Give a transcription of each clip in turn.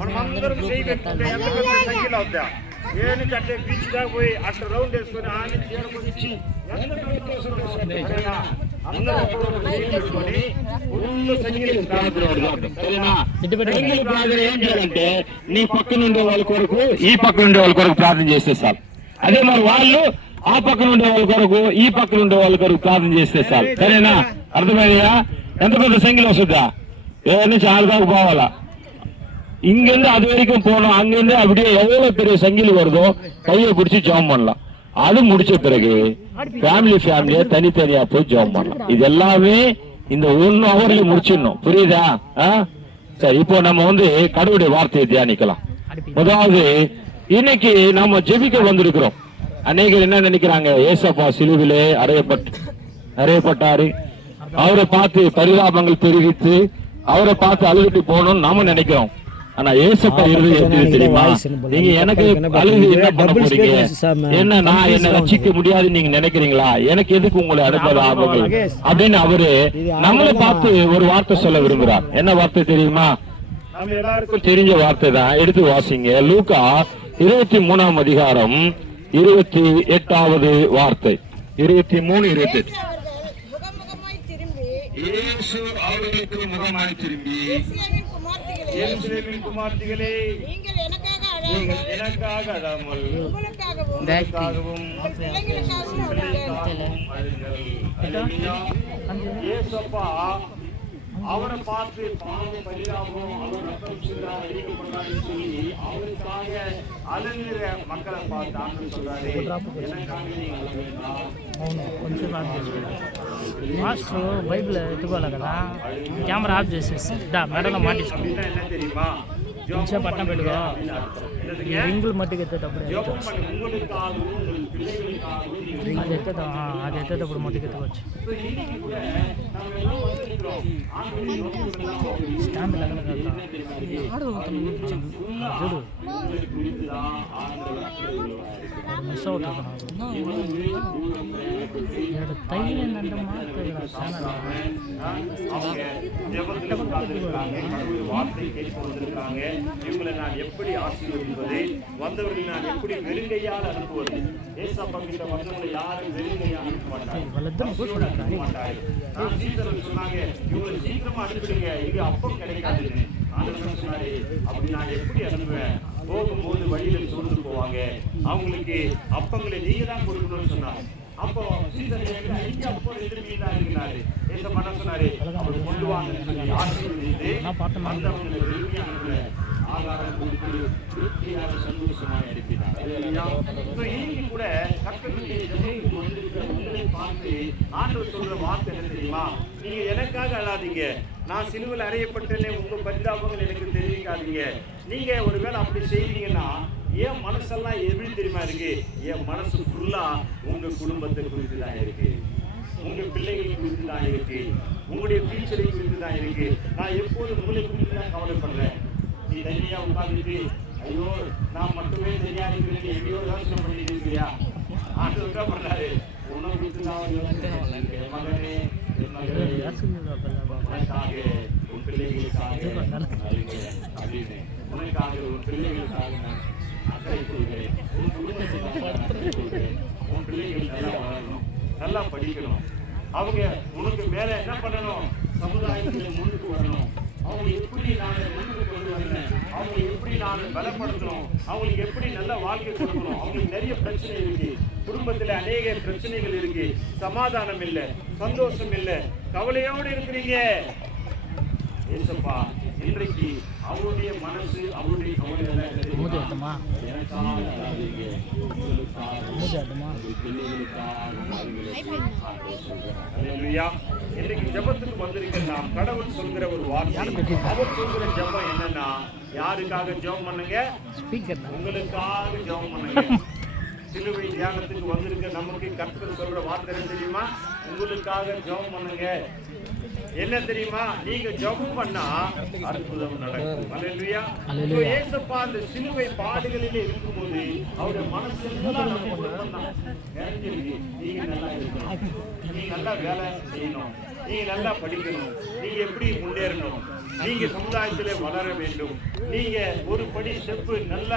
మనమందరం చేయగలుగుతుంటే ఎంత పెద్ద సంఖ్యలో అవుతా ఏంటంటే బీచ్ దాకా పోయి అట్లా రౌండ్ వేసుకొని ఆమె చేరుకొచ్చి ఏం చేయాలంటే నీ పక్కన ఉండే వాళ్ళ కొరకు ఈ పక్కన ఉండే వాళ్ళ కొరకు ప్రార్థన చేస్తే సార్. అదే మరి వాళ్ళు ఆ పక్కన ఉండే వాళ్ళ కొరకు ఈ పక్కన ఉండే వాళ్ళ కొరకు ప్రార్థన చేస్తే సార్. సరేనా? అర్థమైందా? ఎంత పెద్ద సంఖ్యలో వస్తుందా? ஏன்னு சார்தாக போகல இங்கிருந்து அது வரைக்கும் போனோம். அங்கிருந்து அப்படியே எவ்வளவு பெரிய சங்கிலி வருதோ கையை பிடிச்சி ஜாம் பண்ணலாம். அது முடிச்ச பிறகு ஃபேமிலியா தனித்தனியா போய் ஜாம் பண்ணலாம். இது எல்லாமே இந்த 1 ஹவர்ல முடிச்சிடணும். புரியுதா? சரி, இப்போ நம்ம கடவுளுடைய வார்த்தையை தியானிக்கலாம். முதலாவது இன்னைக்கு நாம ஜெபிக்க வந்திருக்கிறோம். அநேகர் என்ன நினைக்கிறாங்க, ஏசப்பா சிலுவிலே அறையப்பட்டாரு, அவரை பார்த்து பரிதாபங்கள் தெரிவித்து அவரை பார்த்து அழுதுட்டு போகணும்னு நாம நினைக்கிறோம். ஆனா ஏசப்பா எப்படி தெரியுமா, நீங்க எனக்கு அழுது என்ன பண்ண போறீங்க, என்ன நான் என்ன ரட்சிக்க முடியாதுன்னு நீங்க நினைக்கிறீங்களா, எனக்கு எதுக்கு உங்களை அனுப்பது ஆபங்கள் அப்படின்னு அவரு நம்மளை பார்த்து ஒரு வார்த்தை சொல்ல விரும்புறார். என்ன வார்த்தை தெரியுமா? நம்ம எல்லாருக்கும் தெரிஞ்ச வார்த்தை தான். எடுத்து வாசிங்க. லூக்கா 23ஆம் அதிகாரம் 28வது வார்த்தை. 23:28. இயேசு அவர்களுக்கு முகமாய் திரும்பி, எருசலேமின் குமார்த்திகளே, நீங்கள் எனக்காக அழாமல் உங்களுக்காகவும் இயேசப்பா அவரை பார்த்து பாவம் பரிதாபம் அவர் ரத்தம் சிந்தார் அடிக்கப்பட்டாரு சொல்லி அவருக்காக அழுகிற மக்களை பார்த்து ஆண்டு சொல்றாரு, எனக்காக நீங்க அழ வேண்டாம். మాస్టర్ బైబిల్ ఎత్తుకోవాలి కదా, కెమెరా ఆఫ్ చేసేసి మెడలో మాటించుకో, కొంచెం పట్టణం పెట్టుకో, రింగులు మట్టికి ఎత్తేటప్పుడు అది ఎత్తేటప్పుడు మట్టికి ఎత్తుకోవచ్చు. స్టాండ్ లెక్కన చూడు మిస్ అవుతుంది. తగిలిందంటే இவங்களை நான் எப்படி ஆசீர்வதிப்பது, வந்தவர்களை நான் எப்படி வெறுங்கையால் அனுப்புவது. ஏசப்பா கிட்ட வந்தவங்களை யாரும் வெறுங்கையால் அனுப்ப மாட்டாங்க. சொன்னாங்க, இவங்களை சீக்கிரமா அனுப்பிடுங்க, இது அப்பம் கிடைக்காதுன்னு. ஆண்டவர் சொன்னாரு, அப்படி நான் எப்படி அனுப்புவேன், போகும்போது வழியில சூழ்ந்து போவாங்க, அவங்களுக்கு அப்பங்களை நீங்க தான் கொடுக்கணும்னு சொன்னாங்க. அப்போ சீசன் அப்போ எதிர்மீதான் இருக்கிறாரு. என்ன பண்ண சொன்னாரு, அவர் கொண்டு வாங்கன்னு சொல்லி ஆசீர்வதித்து வந்தவங்களை விரும்பி அனுப்பல, ஆகாரம் கொடுத்து திருப்தியாக சந்தோஷமாக அனுப்பினார். இன்னைக்கு கூட உங்களை பார்த்து ஆண்டவர் சொல்ற வார்த்தை என்ன தெரியுமா, நீங்க எனக்காக அழாதீங்க, நான் சிலுவையில் அறையப்பட்டேனே, உங்க பரிதாபங்கள் எனக்கு தெரிவிக்காதீங்க. நீங்க ஒருவேளை அப்படி செய்வீங்கன்னா என் மனசெல்லாம் எப்படி தெரியுமா இருக்கு, என் மனசு ஃபுல்லா உங்க குடும்பத்தை குறித்து தான் இருக்கு, உங்க பிள்ளைகள் குறித்து தான் இருக்கு, உங்களுடைய ஃபியூச்சரை குறித்து தான் இருக்கு. நான் எப்போதும் உங்களை குறித்து தான் கவலைப்படுறேன். நீ தனியா உட்காந்துட்டு ஐயோ நான் மட்டுமே சரியா இருக்கிறேன் எங்கேயோ யோசனை பண்ணிட்டு இருக்கிறியா, ஆண்டு என்ன பண்றாரு, உணவு குறித்து தான் மகனே உனக்காக உன் பிள்ளைகளுக்காக அப்படின்னு உனக்காக உன் பிள்ளைகளுக்காக அக்கறை கொடுக்கிறேன், உன் குடும்பத்துக்கு உன் பிள்ளைகள் நல்லா வளரணும், நல்லா படிக்கணும், அவங்க உனக்கு மேல என்ன பண்ணணும், சமுதாயத்தில் முன்னுக்கு வரணும், அவங்க எப்படி நான் முன்னுக்கு கொண்டு வரேன், அவங்க எப்படி நான் பலப்படுத்தணும், அவங்களுக்கு எப்படி நல்ல வாழ்க்கை கொடுக்கணும். அவங்களுக்கு நிறைய பிரச்சனை இருக்கு, குடும்பத்துல அநேக பிரச்சனைகள் இருக்கு, சமாதானம் இல்லை, சந்தோஷம் இல்லை, கவலையோடு இருக்கிறீங்க. ஏசப்பா இன்றைக்கு அவருடைய மனசு அவருடைய கவலை இன்னைக்கு ஜபத்துக்கு வந்திருக்க நாம் கடவுள் சொல்கிற ஒரு வார்த்தை, அவர் சொல்கிற ஜபம் என்னன்னா, யாருக்காக ஜெபம் பண்ணுங்க, உங்களுக்காக ஜெபம் பண்ணுங்க. சிலுவை தியானத்துக்கு வந்திருக்க நமக்கு கர்த்தர் சொல்ற வார்த்தை என்ன தெரியுமா, உங்களுக்காக ஜெபம் பண்ணுங்க. என்ன தெரியுமா, நீங்க ஜெபம் பண்ணா அற்புதம் நடக்கும். அல்லேலூயா. இயேசுப்பா அந்த சிலுவை பாடுகளிலே இருக்கும்போது அவருடைய மனசு நீங்க நல்லா இருக்கணும், நீங்க நல்லா வேலை செய்யணும், நீங்க நல்லா படிக்கணும், நீங்க எப்படி முன்னேறணும், நீங்க சமுதாயத்திலே வளர வேண்டும். நீங்க ஒரு படி ஸ்டெப் நல்ல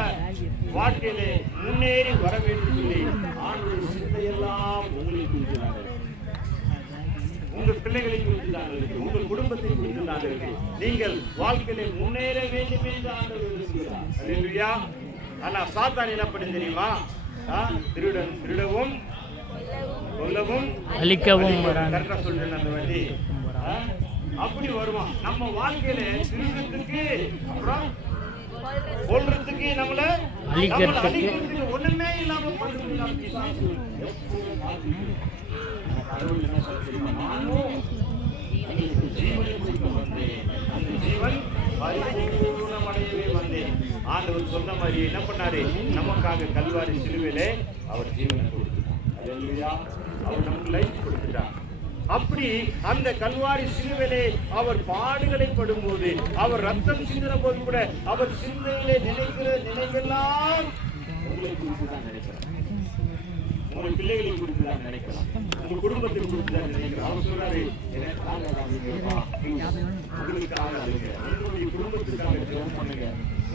வாழ்க்கையிலே முன்னேறி வர வேண்டும் சொல்லி ஆண்டவர் சிந்தையெல்லாம் உங்களுக்கு கொடுக்கிறாங்க. உங்க பிள்ளைகளை குறித்து, உங்கள் குடும்பத்தை குறித்து நீங்கள் வாழ்க்கையிலே முன்னேற வேண்டும் என்று ஆண்டவர் விரும்புகிறார். அல்லேலூயா. ஆனா சாத்தான் என்ன பண்ணி தெரியுமா? திருடவும் கொல்லவும் அழிக்கவும் கரெக்டா சொல்றேன் அந்த வண்டி அப்படி வருவான். நம்ம வாழ்க்கையில திருடத்துக்கு அப்புறம் கொல்றதுக்கு நம்மள அழிக்கிறதுக்கு ஒண்ணுமே இல்லாம ஜீவன் பரிபூர்ணமடையவே வந்தேன். ஆண்டவர் சொன்ன மாதிரி என்ன பண்ணாரு? நமக்காக கல்வாரி சிலுவையிலே அவர் ஜீவனை கொடுத்துட்டார். அவர் நமக்கு லைஃப் கொடுத்துட்டார். அப்படி அந்த கல்வாரி சிலுவையிலே அவர் பாடுகளை படும்போது, அவர் ரத்தம் சிந்தின போது கூட அவர் சிந்தையிலே நினைக்கிற நினைவெல்லாம் உங்களை குறித்து தான் நினைக்கிறார். உங்கள் பிள்ளைகளை குறித்து தான் நினைக்கலாம். உங்கள் குடும்பத்தை குறித்து தான் நினைக்கிறார். அவர் சொல்றாரு, உங்களுடைய குடும்பத்துக்காக ஜெபம் பண்ணுங்க.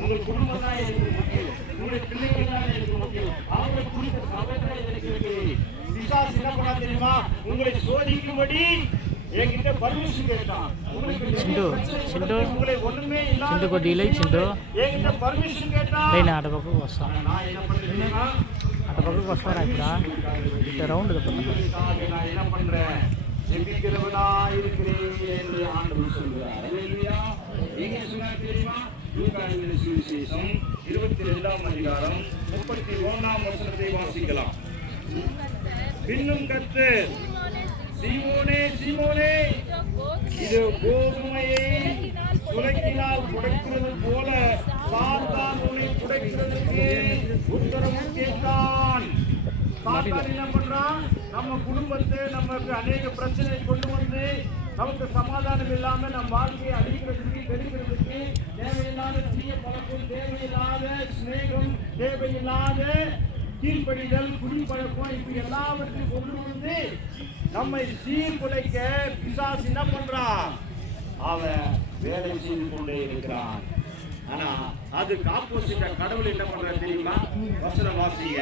உங்கள் குடும்பம் தான் எனக்கு முக்கியம். உங்களுடைய பிள்ளைகள் தான் எனக்கு முக்கியம். அவங்களை குறித்த சபைதான் எனக்கு இருக்கு. பிசாசு என்ன பண்ணா தெரியுமா? உங்களை சோதிக்கும்படி என்கிட்ட பர்மிஷன் கேட்டான். உங்களை ஒண்ணுமே இல்லாத என்கிட்ட பர்மிஷன் கேட்டான். நான் என்ன பண்றேன்னா நான் என்ன பண்றேன்? ஜெபிக்கிறவனா இருக்கிறேன் என்று ஆண்டவர் சொல்றார். அல்லேலூயா. நீங்க சொன்னா தெரியுமா? லூக்கா எழுதின சுவிசேஷம் 22ஆம் அதிகாரம் 31ஆம் வசனத்தை வாசிக்கலாம். பின்னும் கர்த்தர், சீமோனே சீமோனே, இது கோதுமையை சுலக்கினால் புடைக்கிறது போல சாத்தான் உன்னை புடைக்கிறதுக்கு உத்தரவு கேட்டான். சாத்தான் என்ன பண்றான்? நம்ம குடும்பத்தை, நமக்கு அநேக பிரச்சனை கொண்டு வந்து நமக்கு சமாதானம் இல்லாம நம் வாழ்க்கையை அழிக்கிறதுக்கு, கெடுக்கிறதுக்கு, தேவையில்லாத தீய பழக்கம், தேவையில்லாத சிநேகம், தேவையில்லாத கீழ்ப்படிதல், குடிப்பழக்கம், இப்படி எல்லாவற்றையும் கொண்டு வந்து நம்மை சீர்குலைக்க பிசாசு என்ன பண்றான்? அவன் வேலை செய்து கொண்டே இருக்கிறான். ஆனா அதுக்கு ஆப்போசிட்டா கடவுள் என்ன பண்றாரு தெரியுமா? வசனம் வாசிங்க.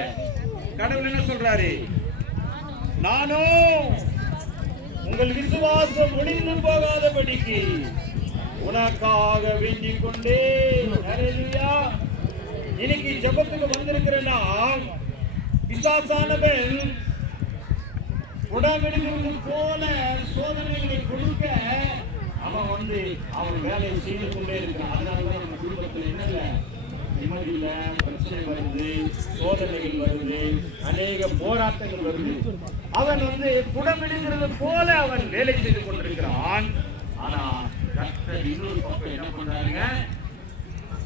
கடவுள் என்ன சொல்றாரு? நானும் உங்கள் விசுவாசம் ஒளிந்து போகாதபடிக்கு உனக்காக வேண்டிக் கொண்டே. இன்னைக்கு ஜெபத்துக்கு வந்திருக்கிறேன்னா, பிசாசானவன் உடம்பெடுக்கிறது போல சோதனைகளை கொடுக்க அவன் வந்து அவன் வேலையை செய்து கொண்டே இருக்கிறான். அதனாலதான் நம்ம குடும்பத்தில் என்ன நிம்மதி இல்ல, பிரச்சனை வருது, சோதனைகள் வருது, அநேக போராட்டங்கள் வருது. அவன் வந்து புடமெடுக்கிறது போல அவன் வேலை செய்து கொண்டிருக்கிறான். ஆனா கர்த்தர் இன்னொரு பக்கம் என்ன பண்றாங்க?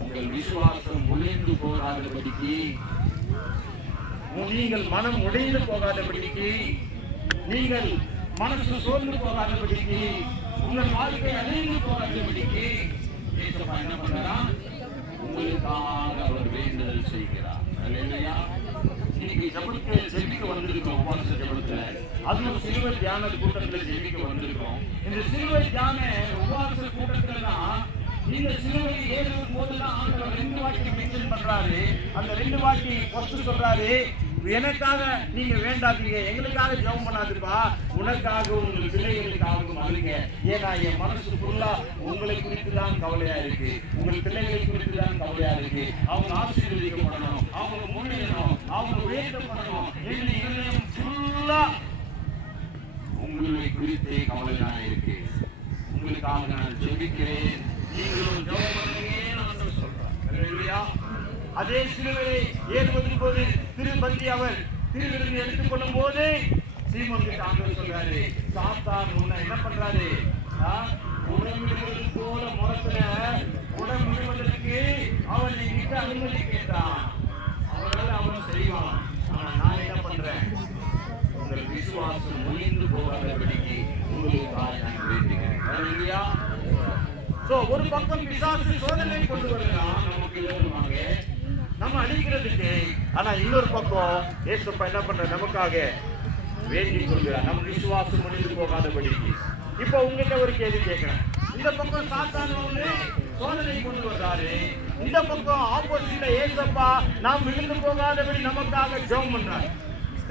உங்கள் விசுவாசம் உடைந்து போகாதபடிக்கு, நீங்கள் மனம் உடைந்து போகாதபடிக்கு, நீங்கள் மனசு சோர்ந்து போகாதபடிக்கு, உங்கள் வாழ்க்கை அழிந்து போகாதபடிக்கு என்ன பண்றாரா? உங்களுக்காக அவர் வேண்டுதல் செய்கிறார். அல்லேலூயா. இன்னைக்கு ஜெபிக்க வந்திருக்கோம். உபவாச ஜெபத்துல அதுவும் சிலுவை தியான கூட்டத்துல ஜெபிக்க வந்திருக்கோம். இந்த சிலுவை தியான உபவாச கூட்டத்துல இந்த சிலுவை ஏறும் போதுதான் ஆண்டவர் 2 வாட்டி மென்ஷன் பண்றாரு. அந்த 2 வாட்டி ஃபர்ஸ்ட் சொல்றாரு, எனக்காக நீங்க வேண்டாதீங்க, எங்களுக்காக ஜெபம் பண்ணாதுப்பா, உனக்காக உங்கள் பிள்ளைகளுக்காக அழுங்க. ஏன்னா என் மனசு ஃபுல்லா உங்களை குறித்து தான் கவலையா இருக்கு, உங்கள் பிள்ளைகளை குறித்து தான் கவலையா இருக்கு. அவங்க ஆசீர்வதிக்கப்படணும், அவங்க முன்னேறணும், அவங்க உயர்த்தப்படணும். என் இதயம் ஃபுல்லா உங்களை குறித்தே கவலை தான் இருக்கு. உங்களுக்காக நான் ஜெபிக்கிறேன், நீங்களும் ஜெபம் பண்ணுங்கன்னு ஆண்டவர் சொல்றார். அல்லேலூயா. அதே சிலுவையை ஏறுவதற்கு போது திருப்பதி அவர் திருவிருந்து எடுத்துக்கொள்ளும் போது சீமோன் கிட்ட ஆண்டவர் சொல்றாரு, சாத்தான் உன்னை என்ன பண்றாரு? உடம்பிடுவது போல முறத்துல உடம்பிடுவதற்கு அவன் கிட்ட அனுமதி கேட்டான். அவனால அவன் செய்வான். ஆனா நான் என்ன பண்றேன்? உங்கள் விசுவாசம் ஒழிந்து போகாதபடிக்கு உங்களுக்காக நான் வேண்டுகிறேன். அல்லேலூயா. சோ ஒரு பக்கம் பிசாசு சோதனை கொண்டு வருகிறான் நமக்கு எதிராக, நம்ம அழிக்கிறதுக்கு. ஆனா இன்னொரு பக்கம் இயேசுப்பா என்ன பண்ற? நமக்காக வேண்டிக் கொள்கிறார், நம்ம விசுவாசம் ஒழிந்து போகாதபடிக்கு. இப்ப உங்ககிட்ட ஒரு கேள்வி கேட்கிறேன். இந்த பக்கம் சாத்தான் வந்து சோதனை கொண்டு வர்றாரு, இந்த பக்கம் ஆப்போசிட்ல ஏசப்பா நாம் விழுந்து போகாதபடி நமக்காக ஜெபம் பண்றாரு.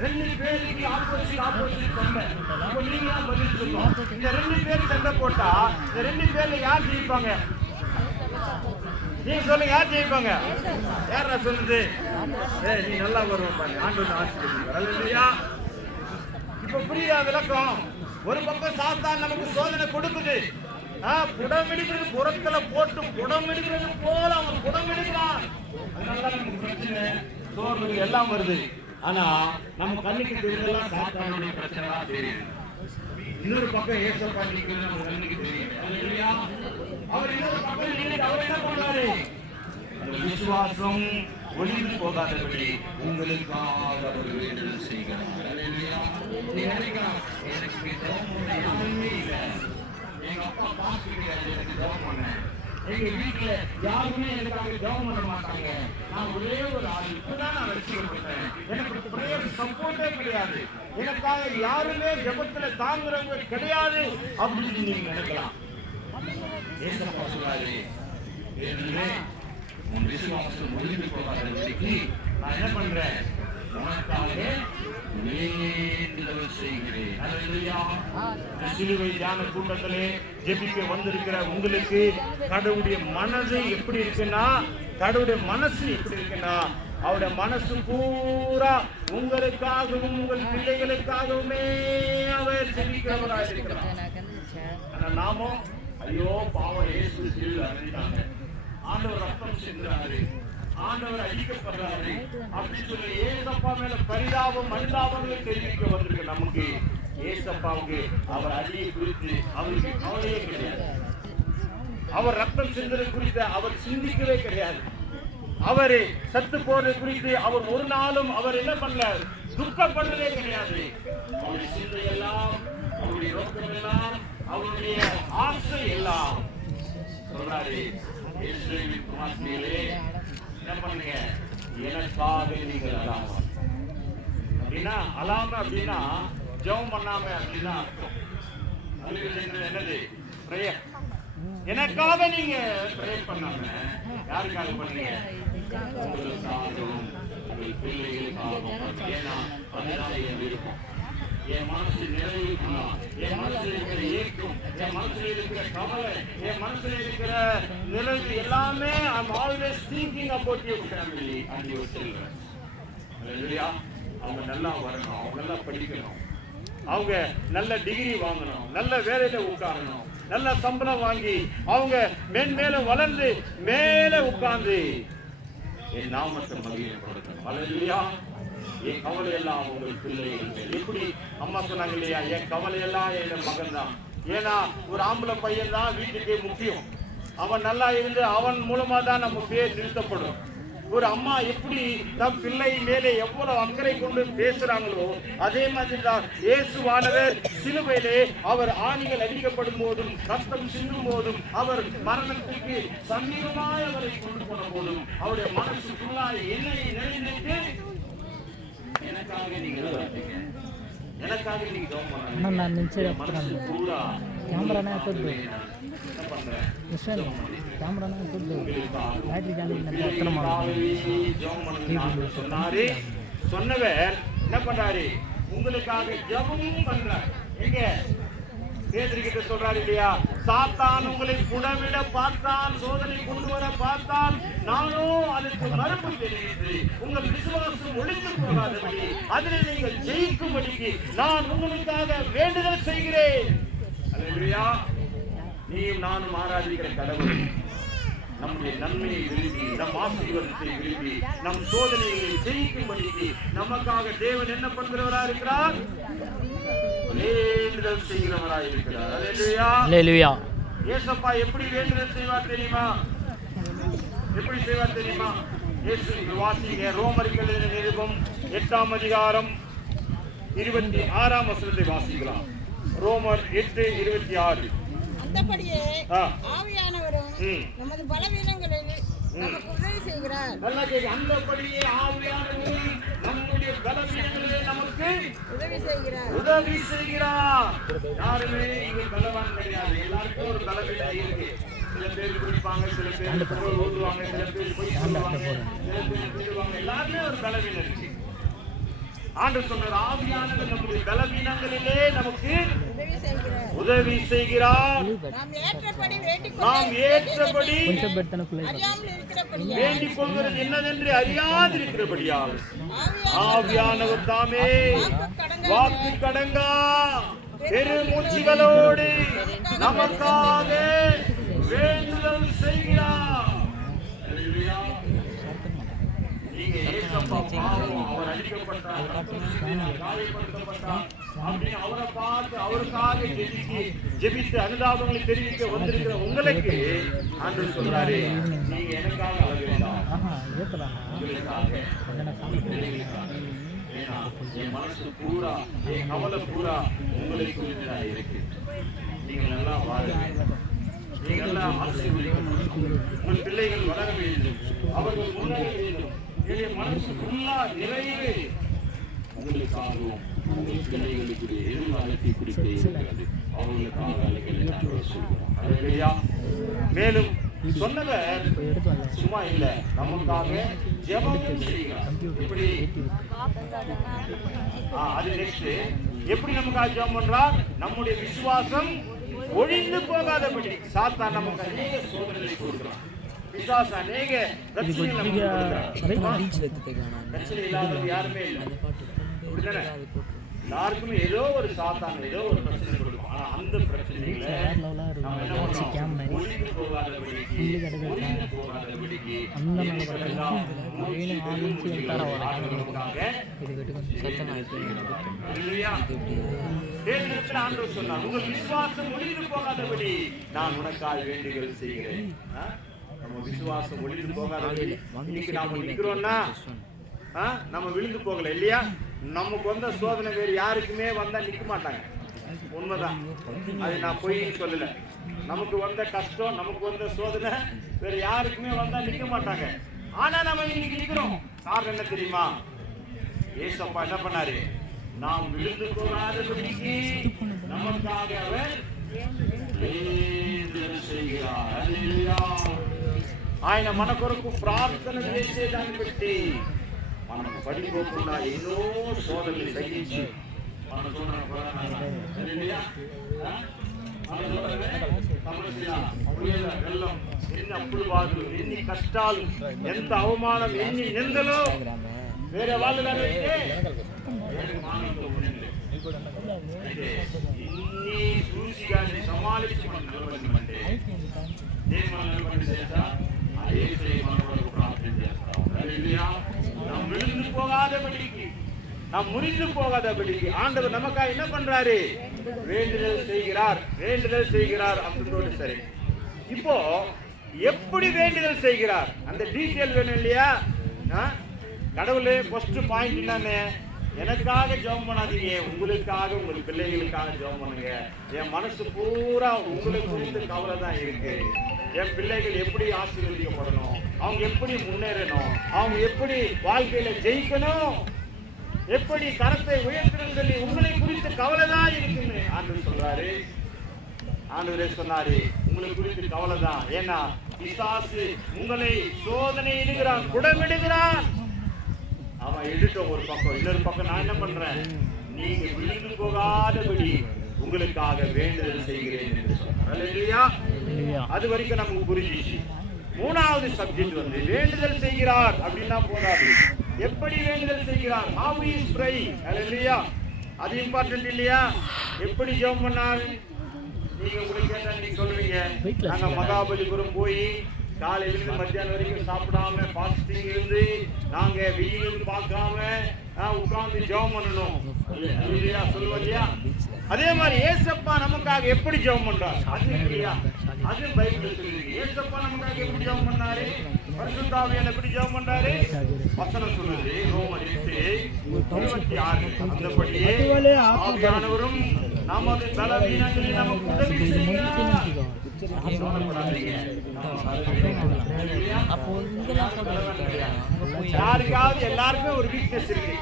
ரெண்டு பேருக்கு ஆப்போசிட் சண்டை. இப்போ நீங்க பதில் சொல்லுவோம், இந்த ரெண்டு பேர் சண்டை போட்டா இந்த ரெண்டு பேர்ல யார் ஜெயிப்பாங்க? நீங்க சொல்லுங்க, யார் ஜெயிப்பாங்க? யாரா சொல்லுது? நீ நல்லா வருவோம் பாருங்க, ஆண்டவன் ஆசீர்வதிப்பார். இப்ப புரியுதா விளக்கம்? ஒரு பக்கம் சாத்தான் நமக்கு சோதனை கொடுக்குது, புடம் எடுக்கிறது புறத்துல போட்டு புடம் எடுக்கிறது போல அவன் புடம் எடுக்கிறான். அதனால நமக்கு பிரச்சனை, சோர்வு எல்லாம் வருது. ஆனா நம்ம கண்ணுக்கு தெரியலாம் சாத்தானுடைய பிரச்சனை தான் தெரியுது. இன்னொரு பக்கம் ஏசப்பா நிக்கிறது நம்ம கண்ணுக்கு தெரியும். அவர் இன்னொரு பக்கம் நின்று அவர் என்ன பண்றாரு? விசுவாசம் ஒளிந்து போகாதபடி உங்களுக்காக அவர் வேண்டுதல் செய்கிறார். எங்க அப்பா பாஸ் கிடையாது, எனக்கு ஜெபம் பண்ண. எங்க வீட்டுல யாருமே எனக்காக ஜெபம் பண்ண மாட்டாங்க. நான் ஒரே ஒரு ஆள், இப்பதான் நான் ரட்சிக்கப்பட்டேன். எனக்கு பிரேயர் சப்போர்ட்டே கிடையாது, எனக்காக யாருமே ஜெபத்துல தாங்குறவங்க கிடையாது அப்படின்னு நீங்க நினைக்கலாம். ஏசப்பா சொல்றாரு, உன் விசுவாசம் ஒளிந்து போகாதபடிக்கு நான் என்ன பண்றேன்? உனக்காக வேண்டுதல் செய்கிறேன். சிலுவை தியான கூட்டத்திலே ஜெபிக்க வந்திருக்கிற உங்களுக்கு கடவுளுடைய மனது எப்படி இருக்குன்னா, கடவுளுடைய மனசு எப்படி இருக்குன்னா, அவருடைய மனசு பூரா உங்களுக்காகவும் உங்கள் பிள்ளைகளுக்காகவுமே அவர் ஜெபிக்கிறவராக இருக்கிறார். ஆனா நாமும் ஐயோ பாவம் இயேசு சிலுவையில் அறைந்தாங்க, ஆண்டவர் ரத்தம் சென்றாரு, ஆண்டவர் அடிக்கப்படுறாரு அப்படின்னு சொல்லி ஏசப்பா மேல பரிதாபம் மனிதாபங்கள் தெரிவிக்க வந்திருக்கு. நமக்கு ஏசப்பாவுக்கு அவர் அடியை குறித்து அவருக்கு கவலையே கிடையாது. அவர் ரத்தம் சென்றது குறித்து அவர் சிந்திக்கவே கிடையாது. அவரு சத்து போறது குறித்து அவர் ஒரு நாளும் அவர் என்ன பண்ணல, துக்கப்படுறதே கிடையாது. அவருடைய சிந்தை எல்லாம், அவருடைய நோக்கம் எல்லாம், அவருடைய ஆசை எல்லாம் சொல்றாரு, இஸ்ரவேலின் குமாரர்களே என்ன பண்ணுங்க, எனக்காக நீங்கள் அலாம. அப்படின்னா அலாம அப்படின்னா ஜெபம் பண்ணாம அப்படின்னா என்னது? பிரேயர். எனக்காக நீங்க பிரேயர் பண்ணாம யாருக்காக பண்ணீங்க? உங்களுக்காகவும் உங்கள் பிள்ளைகளுக்காகவும். ஏன்னா அதுதான் என் விருப்பம். என் மனசு நிறைவேற்றலாம், என் மனசுல இருக்கிற ஏக்கம், என் மனசுல இருக்கிற கவலை, என் மனசுல இருக்கிற நிலைவு எல்லாமே I'm always thinking about your family and your children. இல்லையா? அவங்க நல்லா வரணும், அவங்க நல்லா படிக்கணும், அவங்க நல்ல டிகிரி வாங்கணும், நல்ல வேலையில உட்காரணும், நல்ல சம்பளம் வாங்கி அவங்க மேன்மேலும் வளர்ந்து மேல உட்கார்ந்து என் நாமத்தை மகிமைப்படுத்தணும். அல்லேலூயா. என் கவலை எல்லாம் உங்கள் பிள்ளைகள். எப்படி அம்மா சொன்னாங்க இல்லையா, என் கவலை எல்லாம் என் மகன் தான். ஏன்னா ஒரு ஆம்பளை பையன் தான் வீட்டுக்கு முக்கியம். அவன் நல்லா இருந்து அவன் மூலமா தான் நம்ம பேர் நிறுத்தப்படும். ஒரு அம்மா எப்படி தம் பிள்ளை மேலே எவ்வளவு அக்கறை கொண்டு பேசுறாங்களோ அதே மாதிரி தான் இயேசுவானவர் சிலுவையிலே அவர் ஆணிகள் அடிக்கப்படும் போதும் ரத்தம் சிந்தும் போதும் அவர் மரணத்துக்கு சமீபமாய் அவரை கொண்டு போன போதும் அவருடைய மனசுக்குள்ளாய் என்னை நிறைந்திட்டு எனக்காக நீங்க வரீங்க, எனக்காக நீங்க ஜெபம் பண்ணுங்க. நான் நினைச்சேன் பூரா கேமரானா எடுத்து என்ன பண்றேன்? மிஸ்டர் கேமரானா எடுத்து பேட்டரி ஜானி சொன்னாரு. சொன்னவர் என்ன பண்றாரு? உங்களுக்காக ஜெபமும் பண்றார். எங்க பேதுருகிட்ட சொல்றாரு இல்லையா, சாத்தான் உங்களை புடமிட பார்த்தான், சோதனை கொண்டு வர பார்த்தான், நானும் அதற்கு மறுப்பு தெரிவித்து உங்கள் விசுவாசம் ஒழிந்து போகாதபடி அதில் நீங்கள் ஜெயிக்கும்படிக்கு நான் உங்களுக்காக வேண்டுதல் செய்கிறேன். அல்லேலூயா. நீயும் நானும் ஆராதிக்கிற கடவுள் நம்முடைய நன்மையை விரும்பி, நம் ஆசீர்வாதத்தை விரும்பி, நம் சோதனைகளை ஜெயிக்கும்படிக்கு நமக்காக தேவன் என்ன பண்கிறவரா இருக்கிறார்? வேண்டுதல் செய்கிறவராய் இருக்கிறார். அல்லேலூயா. ஏசப்பா எப்படி வேண்டுதல் செய்வார் தெரியுமா? எப்படி செய்வார் தெரியுமா? இயேசு வாசிங்க, ரோமர்கள் எழுதின நிருபம் 8ஆம் அதிகாரம் 26ஆம் வசனத்தை வாசிக்கலாம். ரோமர் 8:26. அந்தபடியே ஆவியானவரும் நமது பலவீனங்களில் நமக்கு உதவி செய்கிறார். நல்லா கேட்க. அந்தபடியே ஆவியானவர் நம்முடைய பலவீனங்களிலே நமக்கு உதவி செய்கிறார். உதவி செய்கிறார். யாருமே இங்க பலவான் கிடையாது. எல்லாருக்கும் ஒரு பலவீனம் இருக்கு. சில பேர் குடிப்பாங்க, சில பேர் பெட்ரோல் ஊற்றுவாங்க, சில பேர் பொய் சொல்லுவாங்க, சில பேர் திருடுவாங்க. எல்லாருமே ஒரு பலவீனம் இருக்கு. ஆண்டவர் சொன்னார், ஆவியானவர் நம்முடைய பலவீனங்களிலே நமக்கு உதவி செய்கிறார். உதவி செய்கிறார். நாம் ஏற்றபடி வேண்டிக் நாம் ஏற்றபடி அறியாமல் இருக்கிறபடியால் வேண்டிக் கொள்கிறது என்னதென்று அறியாதிருக்கிறபடியால் ஆவியானவர் தாமே வாக்கு கடங்கா பெருமூச்சுகளோடு நமக்காக வேண்டுதல் செய்கிறார். அல்லேலூயா. நீங்க ஏசப்பா பாவம், அவர் அடிக்கப்பட்டார், காயப்படுத்தப்பட்டார் அப்படின்னு அவரை பார்த்து அவருக்காக ஜெபித்து அனுதாபங்களை தெரிவிக்க வந்திருக்கிற உங்களுக்கு ஆண்டவர் சொல்றாரு, நீங்க எனக்காக அழ வேண்டாம், உங்களுக்காக, ஏன்னா என் மனசு பூரா, என் கவலை பூரா உங்களை குறித்து இருக்கு. நீங்க நல்லா வாழ வேண்டும், நீங்க நல்லா ஆசீர்வதிக்கப்படணும், உங்கள் பிள்ளைகள் வளர வேண்டும், அவர்கள் முன்னேற வேண்டும். என் மனசு ஃபுல்லா நிறைவு உங்களுக்காகவும் உங்கள் பிள்ளைகளுக்குரிய எதிர்காலத்தை குறித்து இருக்கிறது. அவர்களுக்காக சொல்கிறோம். அல்லேலூயா. மேலும் சொன்னவர் சும்மா இல்ல, நமக்காக ஜெபம் செய்கிறார். எப்படி? அது நெக்ஸ்ட். எப்படி நமக்காக ஜெபம் பண்றார்? நம்முடைய விசுவாசம் ஒழிந்து போகாதபடி. சாத்தான் நமக்கு அநேக சோதனைகளை கொடுக்கிறான். விசுவாசம் அநேக பிரச்சனைகளை பிரச்சனை இல்லாதது யாருமே இல்லை. அப்படிதானே? எல்லாருக்குமே ஏதோ ஒரு சாத்தான் ஏதோ ஒரு பிரச்சனை கொடுக்கும். ஆனா அந்த பிரச்சனைகளை நம்ம என்ன பண்ணணும்? ஒழிந்து போகாதபடிக்கு ஆண்டவர் சொன்னார், உங்கள் விசுவாசம் ஒழிந்து போகாதபடி நான் உனக்காக வேண்டுதல் செய்கிறேன். நம்ம விசுவாசம் ஒழிந்து போகாதபடி. இன்னைக்கு நாம நிக்கிறோம்னா நம்ம விழுந்து போகல இல்லையா? நமக்கு வந்த சோதனை வேறு யாருக்குமே வந்தா நிக்க மாட்டாங்க. உண்மைதான், அது நான் பொய் சொல்லல. நமக்கு வந்த கஷ்டம், நமக்கு வந்த சோதனை வேற யாருக்குமே வந்தா நிக்க மாட்டாங்க. ஆனா நம்ம இன்னைக்கு நிக்கிறோம். காரணம் என்ன தெரியுமா? ஏசப்பா என்ன பண்ணாரு? நாம் விழுந்து போகாதபடிக்கு நமக்காக அவர் செய்கிறார். அல்லேலூயா. ఆయన మన కొరకు ప్రార్థన చేసేదాన్ని బట్టి మనం పడిపోకుండా ఎన్నో శోధనలు సహించి మన వెళ్ళం, ఎన్ని అప్పులు బాధలు, ఎన్ని కష్టాలు, ఎంత అవమానం, ఎన్ని నిందలు వేరే వాళ్ళు కానీ ఇన్ని చూసి కానీ సమాలించి మనం నిలబడినమంటే ఏం మనం నిలబడి చేస్తా? நாம் விழுந்து போகாதபடிக்கு, நாம் முறிந்து போகாதபடிக்கு ஆண்டவர் நமக்காக என்ன பண்றாரு? வேண்டுதல் செய்கிறார். வேண்டுதல் செய்கிறார். அப்படின்றோடு சரி. இப்போ எப்படி வேண்டுதல் செய்கிறார் அந்த டீட்டெயில் வேணும் இல்லையா? கடவுளே ஃபர்ஸ்ட் பாயிண்ட் என்னன்னு, எனக்காக ஜெபம் பண்ணாதீங்க, உங்களுக்காக உங்கள் பிள்ளைகளுக்காக ஜெபம் பண்ணுங்க. என் மனசு பூரா உங்களை குறித்து கவலை தான் இருக்கு. என் பிள்ளைகள் எப்படி ஆசீர்வதிக்கப்படணும், அவங்க எப்படி முன்னேறணும், அவங்க எப்படி வாழ்க்கையில ஜெயிக்கணும், எப்படி கரத்தை உயர்த்தணும் சொல்லி உங்களை குறித்து கவலை தான் இருக்குன்னு ஆண்டவர் சொல்றாரு. ஆண்டவரே சொன்னாரு, உங்களை குறித்து கவலை தான். ஏன்னா பிசாசு உங்களை சோதனை இடுகிறான், குடமிடுகிறான். அவன் எடுத்தோம் ஒரு பக்கம், இன்னொரு பக்கம் நான் என்ன பண்றேன்? நீங்க விழுந்து போகாதபடி உங்களுக்காக வேண்டுதல் செய்கிறேன் என்று சொன்னார். அது வரைக்கும் நமக்கு புரிஞ்சிச்சு. மூணாவது சப்ஜெக்ட் வந்து வேண்டுதல் செய்கிறார் அப்படின்னா போதாது. எப்படி வேண்டுதல் செய்கிறார்? How he is praying. அல்லேலூயா. அது இம்பார்ட்டன்ட் இல்லையா? எப்படி ஜெபம் பண்ணாரு? நீங்க உங்களுக்கு கேட்டா நீங்க சொல்லுவீங்க, நாங்க மகாபலிபுரம் போய் காலையிலிருந்து மத்தியானம் வரைக்கும் சாப்பிடாம ஃபாஸ்டிங் இருந்து நாங்க வெயில் பார்க்காம உட்கார்ந்து ஜெபம் பண்ணணும் சொல்லுவோம் இல்லையா? அதே மாதிரி ஏசப்பா நமக்காக எப்படி ஜெபம் பண்றார்? அது இல்லையா? அது பைபிள் சொல்லுது. ஏசப்பா நமக்காக எப்படி ஜெபம் பண்ணாரு? பரிசுத்த ஆவியானவர் எப்படி ஜெபம் பண்றாரு? வசனம் சொல்லுது, ரோமர் 8:26. அந்தபடியே ஆவியானவரும் நமது பலவீனங்களில் நமக்கு உதவி செய்கிறார். யாருக்காவது எல்லாருக்கும் ஒரு வீக்னஸ் இருக்கு.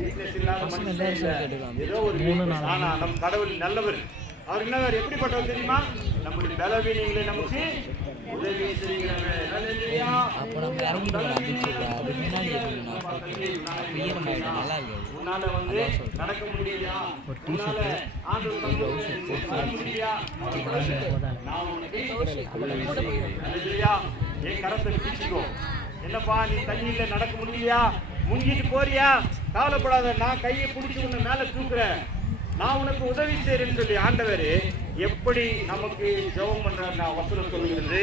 வீக்னஸ் இல்லாத மனுஷன் இல்ல. ஏதோ ஒரு weakness. ஆனா நம் கடவுள் நல்லவர். அவர் என்னவர்? எப்படிப்பட்டவர் தெரியுமா? நம்முடைய பலவீனங்களை நமக்கு உதவி செய்கிறவர். ஹல்லேலூயா. உன்னால வந்து நடக்க முடியலையா? உன்னால ஆண்டவர் வர முடியலையா? நான் உனக்கு ஹல்லேலூயா. என் கரத்தை பிடிச்சிக்கோ. என்னப்பா நீ தண்ணியில நடக்க முடியலையா? முங்கிட்டு போறியா? கவலைப்படாத, நான் கையை பிடிச்சி உன்னை மேல தூக்குறேன், நான் உனக்கு உதவி செய்யறேன்னு சொல்லி ஆண்டவர் எப்படி நமக்கு ஜெபம் பண்றார்? வசனம் சொல்கிறது,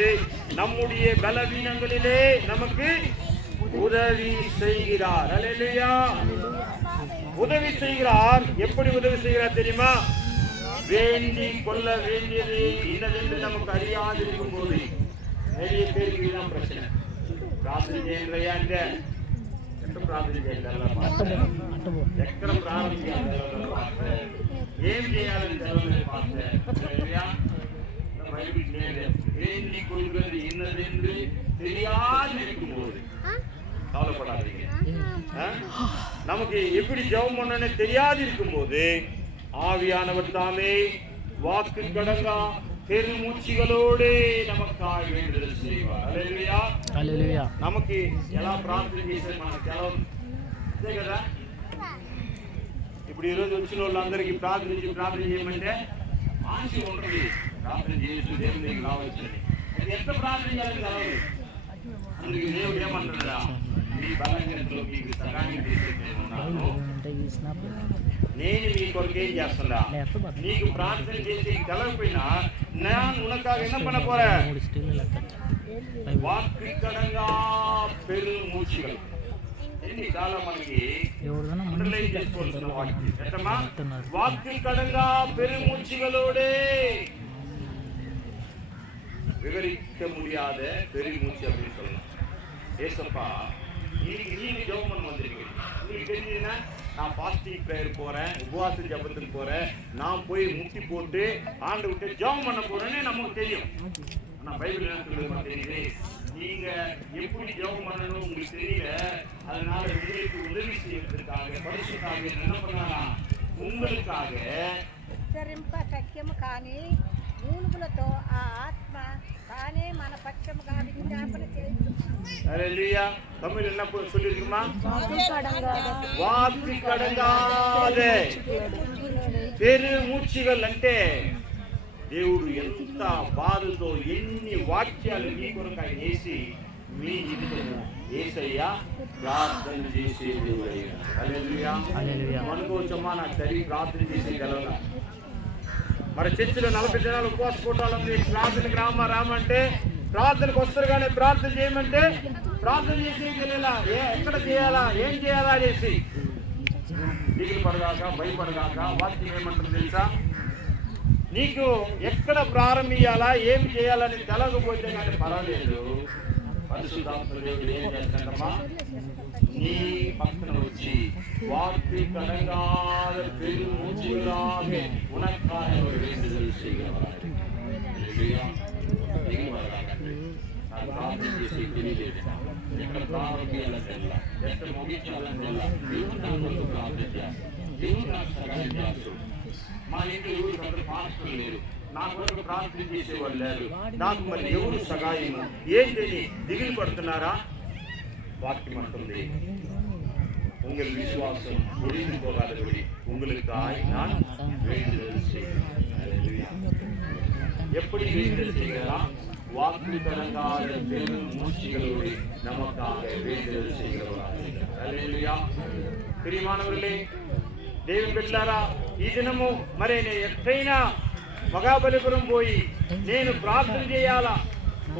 நம்முடைய பலவீனங்களிலே நமக்கு உதவி செய்கிறார். ஹல்லேலூயா. உதவி செய்கிறார். எப்படி உதவி செய்கிறார் தெரியுமா? வேண்டி கொள்ள வேண்டியது இன்னதென்று நமக்கு அறியாது இருக்கும் போது. நிறைய பேருக்கு தான் பிரச்சனை. பிரார்த்தனை செய்யலையா? ప్రార్థన చేయాలి, ఎక్కడ ప్రారంభించాలి, ఏం చేయాలని வேண்டி கொள்வது என்னதென்று தெரியாது இருக்கும்போது கவலைப்படாதீங்க. நமக்கு எப்படி ஜெபம் பண்ணனே தெரியாது இருக்கும்போது ஆவியானவர் தாமே வாக்கு கடங்கா பெருமூச்சிகளோடு நமக்காக வேண்டுதல் செய்வார். ஹல்லேலூயா. హల్లెలూయా. நமக்கு ఎలా ప్రార్థన చేసే మనకు తెలవదు. అంతే కదా. ఇప్పుడు ఈరోజు వచ్చిన వాళ్ళందరికీ ప్రార్థన చేయమంటే ఆశ ఉంటుంది. ప్రార్థన చేయొచ్చు, దేవుడికి రావచ్చని. అది ఎంత ప్రార్థన చేయాలని తెలవదు. అందుకే దేవుడు ఏమంటాడా, మీ బలహీనతలో మీకు సహాయం చేసేదేమో నేను మీ కొరకు ఏం చేస్తున్నా, నీకు ప్రార్థన చేసి తెలవకపోయినా నేను ఉనకాக என்ன பண்ண போறேன்? வாக்கு கடங்கா பெருமூச்சிகள். ఇది చాలా మనకి అండర్లైన్ చేసుకోవాల్సిన వాక్యం. ఎట్టమా? వాக்கு கடங்கா பெருமூச்சிகளோடு விவரிக்க முடியாத பெருமூச்சி அப்படின்னு சொல்லணும். ஏசப்பா நீங்க ஜெபம் பண்ண வந்திருக்கீங்க. உங்களுக்கு தெரியுதுன்னா நான் ஃபாஸ்டிங் ப்ரேயர் போறேன், உபவாச ஜபத்துக்கு போறேன், நான் போய் முட்டி போட்டு ஆண்டு விட்டு ஜெபம் பண்ண போறேன்னு நமக்கு தெரியும். நான் பைபிள் என்ன சொல்லுறது தெரியுது, நீங்க எப்படி ஜெபம் பண்ணணும் உங்களுக்கு தெரியல. அதனால உங்களுக்கு உதவி செய்யறதுக்காக பரிசுக்காக என்ன பண்ணா, உங்களுக்காக సఖ్యము కానీ మూలుగులతో ఆ ఆత్మ తానే మన పక్షముగా విజ్ఞాపన చేస్తుంది. ஹல்லேலூயா. தமிழ் என்ன சொல்லிருக்குமா? వాక్కు కడగాదే పెరుమూచిகள் అంటే దేవుడు ఎంత బాధతో ఎన్ని వాక్యాలు మీ కొరకు ఆయన వేసి మీ జీవితంలో యేసయ్య ప్రార్థన చేసే దేవుడు. హల్లేలూయా. అనుకోవచ్చమ్మా నాకు సరి ప్రార్థన చేసే గలవదా? మరి చర్చిలో 40 దినాలు ఉపవాస కూటాలు ప్రార్థనకు రామంటే ప్రార్థనకు వస్తారు, కానీ ప్రార్థన చేయమంటే ప్రార్థన చేసే తెలియలా, ఎక్కడ చేయాలా, ఏం చేయాలా అనేసి దిగులు పడగాక భయపడగాక వాక్యం ఏమంటారు తెలుసా? నీకు ఎక్కడ ప్రారంభించాలా, ఏం చేయాలని తెలవకపోతే కానీ పర్వాలేదు, పరిశుద్ధాత్మ దేవుడు ఏం చేస్తాడమ్మా, நீ பக்கன வச்சு வாக்கு கடங்காத பெருமூச்சிகளாக உனக்காக ஒரு வேண்டுதல் செய்கிறார். நான் ప్రార్థన చేసి తెలియలేదు, ఎక్కడ ప్రారంభించాలన్న ఎక్కడ ముగించాలన్న దేవుడు నా కొరకు ప్రార్థన చేస్తాడు, దేవుడు నాకు సహాయం చేస్తాడు. మా ఇంట్లో ఎవరు అందరూ పాస్టర్లు లేరు, నా కొరకు ప్రార్థన చేసేవాళ్ళు లేరు, నాకు మరి ఎవరు సహాయము ఏంటి దిగులు పడుతున్నారా? வாக்கியம் மட்டுமே உங்கள் விசுவாசம் ஒழிந்து போகாதபடி உங்களுக்காய் நான் வேண்டுதல் செய்கிறேன். எப்படி வேண்டுதல் செய்யலாம்? வாக்கு கடங்காத பெரும் மூச்சிகளோடு நமக்காக வேண்டுதல் செய்கிறவர்கள். ஹல்லேலூயா. பிரியமானவர்களே, దేవుని బిడ్డలారా, ఈ దినము మరి ఎక్కడైనా మహాబలిపురం పోయి నేను ప్రార్థన చేయాలా,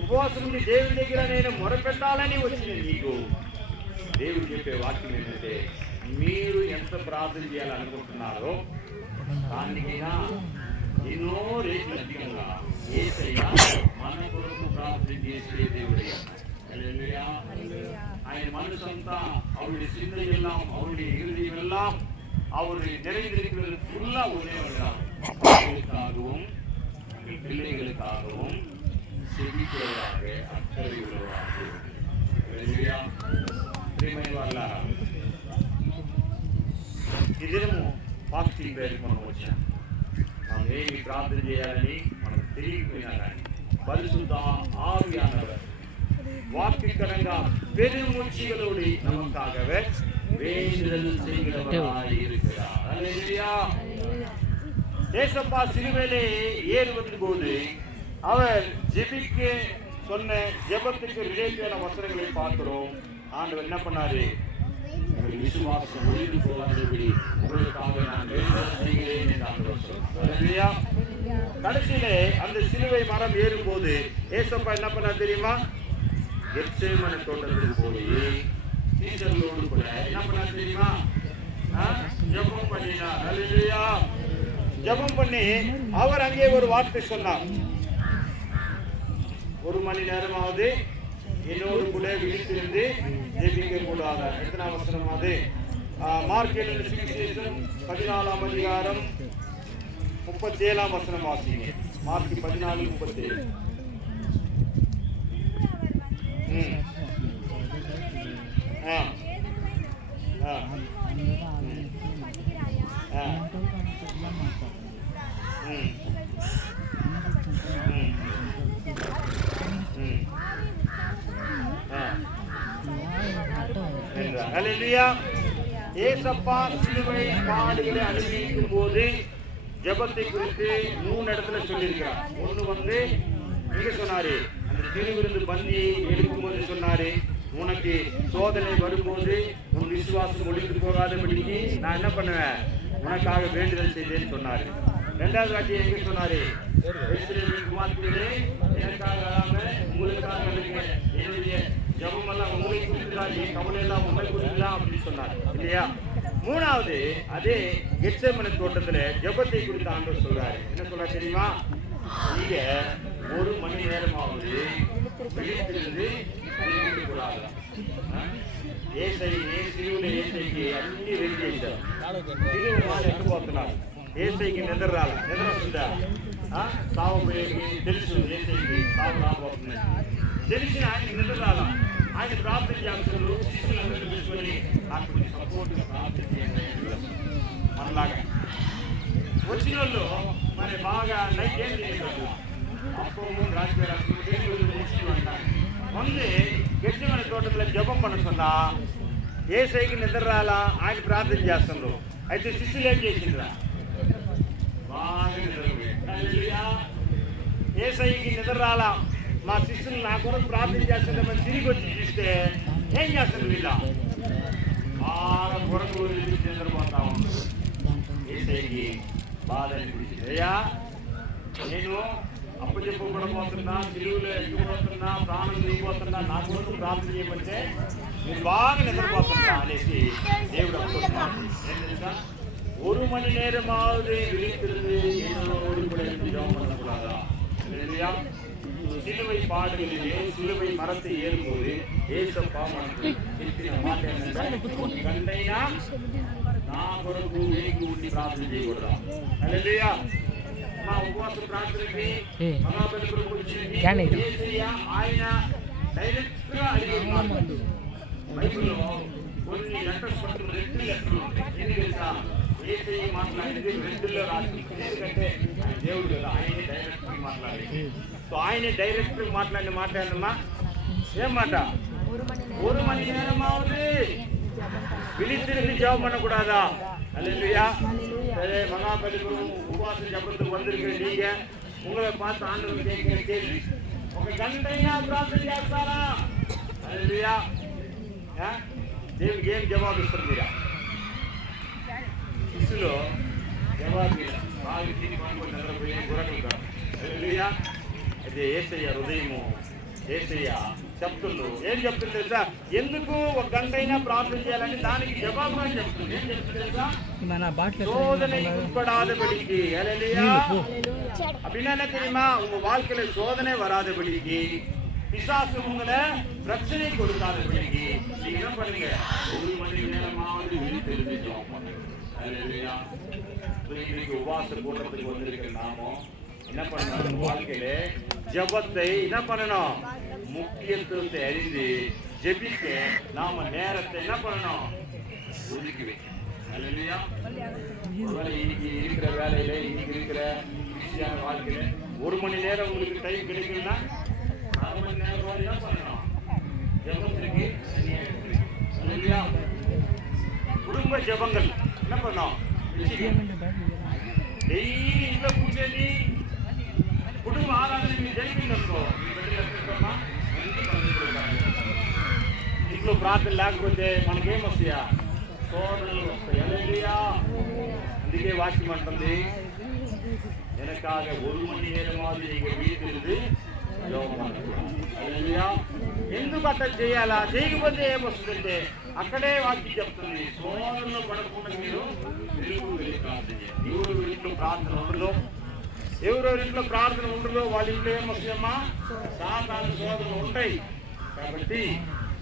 ఉపవాసం నుండి దేవుని దగ్గర నేను మొరపెట్టాలని వచ్చిన నీకు దేవుడు చెప్పే వాక్యం ఏంటంటే, మీరు ఎంత ప్రార్థన చేయాలనుకుంటున్నారో దానికైనా ఎన్నో రేట్లు అధికంగా యేసయ్య మన కొరకు ప్రార్థన చేసే దేవుడయ్యా. ஹல்லேலூயா. ఆయన మనసంతా அவருடைய சிந்தையெல்லாம் அவருடைய இருதயமெல்லாம் அவர் நிறைந்திருக்கிறது ஃபுல்லா ஒரே வழிதான். அவர்களுக்காகவும் பிள்ளைகளுக்காகவும் செபிக்கிறவராக அக்கறை உள்ளவராக. హల్లెలూయా. ప్రియమైన వాళ్ళారా, ఈ దినము ఫాస్టింగ్ ప్రేయర్ మనం వచ్చాం. మనం ఏమి ప్రార్థన చేయాలని మనకు తెలియకపోయినా కానీ పరిశుద్ధ ஆவியானவர் வாக்குக்கடங்கா பெருமூச்சுகளோடு நமக்காகவே வேண்டுதல் செய்கிறவராய் இருக்கிறார். ஹல்லேலூயா. ஏசப்பா சிலுவையிலே ஏறுவதன் போது அவர் ஜெபிக்க சொன்ன ஜெபத்துக்கு ரிலேட்டடான வசனங்களை பார்க்கிறோம். ஆண்டவர் என்ன பண்ணாரு? உங்கள் விசுவாசம் ஒழிந்து போகாதபடி உங்களுக்காக நான் வேண்டுதல் செய்கிறேன் என்று ஆண்டவர் சொன்னார். ஹல்லேலூயா. கடைசியிலே அந்த சிலுவை மரம் ஏறும்போது ஏசப்பா என்ன பண்ணார் தெரியுமா? கெத்சேமனே தோட்டத்துக்கு போய் சீசர்களோடு கூட என்ன பண்ணார் தெரியுமா? ஜெபம் பண்ணினார். ஹல்லேலூயா. ஜெபம் பண்ணி அவர் அங்கே ஒரு வார்த்தை சொன்னார். 1 மணி நேரமாவது என்னோடு கூட விழித்திருந்து ஜெபிக்க கூடாத. எத்தனை வசனம் அது? மார்க் எழுதின சுவிசேஷம் 14ஆம் அதிகாரம் 37ஆம் வசனம் வாசிங்க. மார்க் 14:37. ஹல்லேலூயா. ஏசப்பா சிலுவை பாடுகளை அனுபவிக்கும் போது ஜெபத்தை குறித்து 3 இடத்துல சொல்லியிருக்கிறார். ஒன்று எங்க சொன்னாரு? அந்த திருவிருந்து பந்தியை எடுக்கும்போது சொன்னாரு, உனக்கு சோதனை வரும்போது உன் விசுவாசம் ஒழிந்து போகாதபடிக்கு நான் என்ன பண்ணுவேன்? உனக்காக வேண்டுதல் செய்தேன்னு சொன்னாரு. 2வது வாக்கியம் எங்க சொன்னாரு? குமாரத்திலே எனக்காக உங்களுக்காக என்னுடைய ஜபம் எல்லாம் உங்களை குறித்துதான், என் கவலை எல்லாம் உங்களை குறித்துதான் அப்படின்னு சொன்னார் இல்லையா? 3வது அதே கெத்சேமனே தோட்டத்துல ஜபத்தை குறித்து ஆண்டவர் சொல்றாரு. என்ன சொல்றாரு தெரியுமா? நீங்க 1 மணி நேரமாவது விழித்திருந்து கூடாது. ఏసైకి అన్ని రెడీ చేశారు. తిరిగి వాళ్ళు ఎక్కిపోతున్నారు. ఏసైకి నిద్రస్తుందా? సాగుపోయేకి తెలుసు, ఏసైకి సాగు రాబోతుంది తెలిసిన ఆయనకి నిద్ర రాలా. ఆయన ప్రార్థన చేస్తున్నారు. శిష్యులందరూ తీసుకొని నాకు కొంచెం సపోర్ట్గా ప్రార్థన చేయండి. మనలాగా వచ్చిన వాళ్ళు మరి బాగా నైట్ ఏం చేస్తారు? அப்பவும் ராஜ்யராஜ்யம் வந்தாங்க. வந்து கெத்சேமனே తోటలో జపం பண்ண சொன்னா ఏసైకి నిద్ర రాలా. ఆయన ప్రార్థన చేస్తున్నారు. అయితే శిష్యులు ఏం చేసిండ్రా? బాగా నిద్రపోయారు. ఏసైకి నిద్ర రాలా. మా శిష్యులు నా కొరకు ప్రార్థన చేస్తుందని తిరిగి వచ్చి చూస్తే ఏం చేస్తారు? వీళ్ళ బాగా కొరకు నిద్రపోతా ఉంటారు. ఏసైకి బాధ అనిపించింది. అయ్యా నేను అప్పు చెప్పుకోకపోతున్నా, సిలువలో ఎక్కిపోతున్నా, ప్రాణం దిగిపోతున్నా, నా కొరకు ప్రార్థన చేయమంటే మీరు బాగా నిద్రపోతున్నా అనేసి దేవుడు అనుకుంటున్నాను. ఏం తెలుసా? 1 மணி நேரமாவது விழித்திருந்து என்னோடு கூட ஜெபம் பண்ணக்கூடாதா? இல்லையா? சிலுவை பாடுகளிலே சிலுவை மரத்தை ஏறும்போது ஏசப்பா మనకు చెప్పిన మాట ఏంటంటే, గంటైనా నా కొరకు వేగి ఉండి ప్రార్థన చేయకూడదా? హల్లెలూయా. మా ఉపవాస ప్రార్థనకి మహాబలి కొరకు వచ్చింది యేసయ్య. ఆయన డైరెక్ట్ గా అడిగారు. బైబిల్లో కొన్ని లెటర్స్ పట్టుకుని 2 లెటర్లు ఉంటాయి. ఏం తెలుసా? యేసయ్య మాట్లాడేది 2లో రాసి. ఎందుకంటే దేవుడు కదా, ఆయనే డైరెక్ట్ గా మాట్లాడేది. సో ఆయనే డైరెక్ట్ గా మాట్లాడినమ్మా ఏం మాట? 1 மணி நேரமாவது விழித்திருந்து ஜெபம் பண்ணக்கூடாதா? அல்லேலூயா. சரி, மகாபலி உபவாசம் ஜபத்துக்கு வந்திருக்கிற நீங்க உங்களை பார்த்து ஆண்டவர் கேட்கிற கேள்வி, ఒక గంటైనా ప్రార్థన చేస్తారా? அல்லேலூயா. దేవుడికి ఏం జవాబు ఇస్తారు? మీరా శిష్యులు జవాబు బాగా తిని పనుకొని నిద్రపోయి గురకలు కాదు. அல்லேలూయా. అయితే యేసయ్య హృదయము, యేసయ్య చెప్తుండ్రు. ఏం చెప్తుంది తెలుసా? ఎందుకు 1 గంటైనా ప్రార్థన చేయాలని దానికి జవాబు అని చెప్తుంది. ఏం చెప్తుంది తెలుసా? சோதனை உட்படாதபடிக்கு. ஹல்லேலூயா. அப்படின்னா என்ன தெரியுமா? உங்க வாழ்க்கையில சோதனை வராதபடிக்கு, பிசாசு உங்களை பிரச்சனை கொடுக்காதபடிக்கு நீங்க என்ன பண்ணுங்க? 1 மணி நேரமாவது விழித்திருந்து ஜெபம் பண்ணுங்க. அல்லேலூயா. இன்னைக்கு உபவாச கூட்டத்துக்கு வந்திருக்கிற நாமோ என்ன பண்ணணும்? வாழ்க்கையில ஜெபத்தை என்ன பண்ணணும்? முக்கியத்துவத்தை அறிந்து ஜெபிக்க நாம நேரத்தை என்ன பண்ணணும்? ஒதுக்கி வைக்கணும். அல்லேலூயா. ஒருவேளை இன்னைக்கு இருக்கிற வேலையில, இன்னைக்கு இருக்கிற பிஸியான வாழ்க்கையில 1 மணி நேரம் உங்களுக்கு டைம் கிடைக்கும்னா 1/2 மணி நேரம் என்ன பண்ணணும்? ஜெபத்திற்கு அல்லேலூயா. குடும்ப ஜெபங்கள் என்ன பண்ணணும்? டெய்லி ఇంట్లో కూర్చొని కుటుంబ ఆరాధన జరిగిందనుకో ఇంట్లో ప్రార్థన లేకపోతే మనకేం వస్తాయా? సోదరులు వస్తాయి. హల్లెలూయా. అందుకే వాక్యం అంటుంది, எனக்காக 1 மணி நேரமாவது நீங்க వీటిల్ది జపం హల్లెలూయా. ఎందుకు అట్లా చేయాలా? చేయకపోతే ఏమొస్తుందంటే అక్కడే వాక్యం చెప్తుంది, సోదరులు పడకుండా మీరు వెళ్ళి ప్రార్థన చేయండి. ఎవరు ఇంట్లో ప్రార్థన ఉండదో, ఎవరెవరి ఇంట్లో ప్రార్థన ఉండదో వాళ్ళ ఇంట్లో ఏమొస్తాయమ్మా? సాతాను శోధనలు ఉంటాయి. కాబట్టి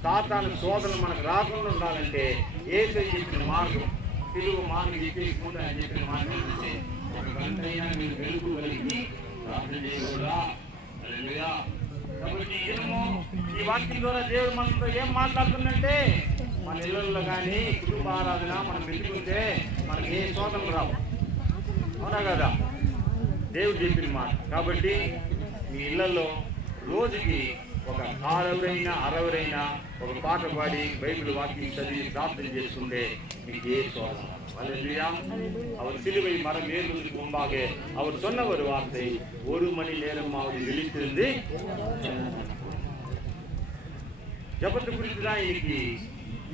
సాతాను శోధనలు మనకు రాకుండా ఉండాలంటే యేసయ్య చెప్పిన మార్గం, తెలుగు మార్గం చెప్పేసి ముందు ఆయన చెప్పిన మార్గం ఏంటంటే ఒక గంటైనా మీరు వెలుగు కలిగి ప్రార్థన చేయకూడదా? హల్లెలూయా. కాబట్టి ఈ వాక్యం ద్వారా దేవుడు మనతో ఏం మాట్లాడుతుందంటే, మన ఇళ్ళల్లో కానీ కుటుంబ ఆరాధన మనం పెట్టుకుంటే మనకి ఏ శోధనలు రావు. అవునా కదా? దేవుడు చెప్పిన మాట. కాబట్టి మీ ఇళ్లలో రోజుకి ఒక 60 ఒక పాట పాడి బైబిల్ వాక్యం చదివి ప్రార్థన చేసుకుంటే మీకు ఏ శోధన. ஹல்லேலூயா. அவர் சிலுவை மரம் ஏறுவதற்கு முன்பாக அவர் சொன்ன ஒரு வார்த்தை, 1 மணி நேரமாவது விழித்திருந்து ஜபத்தை குறித்து தான் இன்னைக்கு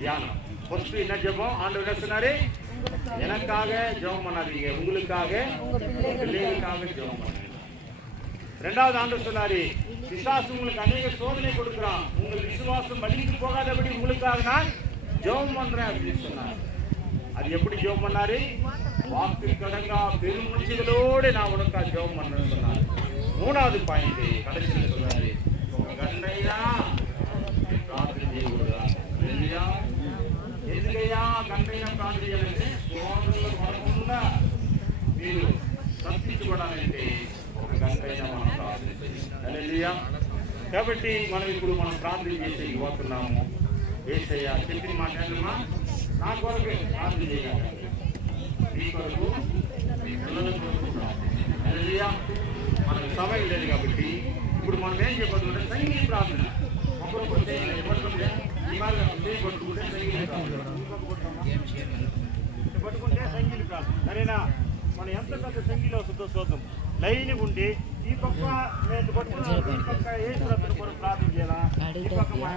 தியானம். ஃபர்ஸ்ட் என்ன ஜபம்? ஆண்டவர் என்ன சொன்னாரு? எனக்காக ஜெபம் பண்ணாதீங்க, உங்களுக்காக பிள்ளைகளுக்காக ஜெபம் பண்ணுங்க. 2வது ஆண்டவர் சொன்னாரு, பிசாசு உங்களுக்கு அநேக சோதனை கொடுக்கிறான், உங்கள் விசுவாசம் வலிந்து போகாதபடி உங்களுக்காக நான் ஜெபம் பண்றேன் அப்படின்னு சொன்னார். அது எப்படி ஜெபம் பண்ணாரு? வாக்கு கடங்கா பெருமுச்சிகளோடு நான் உனக்காக ஜெபம் பண்றேன்னு சொன்னார். 3வது பாயிண்ட் கடைசியில் சொன்னாரு, உங்க கண்ணையா ప్రార్థన చేయకూడదు. హల్లెలూయా. ఎందుకయ్యా గంటైనా ప్రార్థన చేయాలంటే సోదరులు పడకుండా మీరు తప్పించుకోవడాలంటే ఒక గంటైనా మనం ప్రార్థన చేయాలి. హల్లెలూయా. కాబట్టి మనం ప్రార్థన చేసి పోతున్నాము. యేసయ్య చెప్పిన మాట్లాడమ్మా, నా కొరకు ప్రార్థన చేయాలి, మీ కొరకు మీ పిల్లల కొరకు ప్రార్థన. హల్లెలూయా. మనకు సమయం లేదు కాబట్టి ఇప్పుడు మనం ఏం చెప్పాలంటే సంగీత ప్రార్థన. పట్టుకుంటే సంగీలు కాదు. సరేనా? మనం ఎంత పెద్ద సంగీలో వస్తుందో చూద్దాం. లైన్ ఉండి ఈ పక్క నేను పట్టుకున్నాను, ఈ పక్క ఏ ప్రార్థన ప్రార్థన చేయాలా, ఈ పక్క మా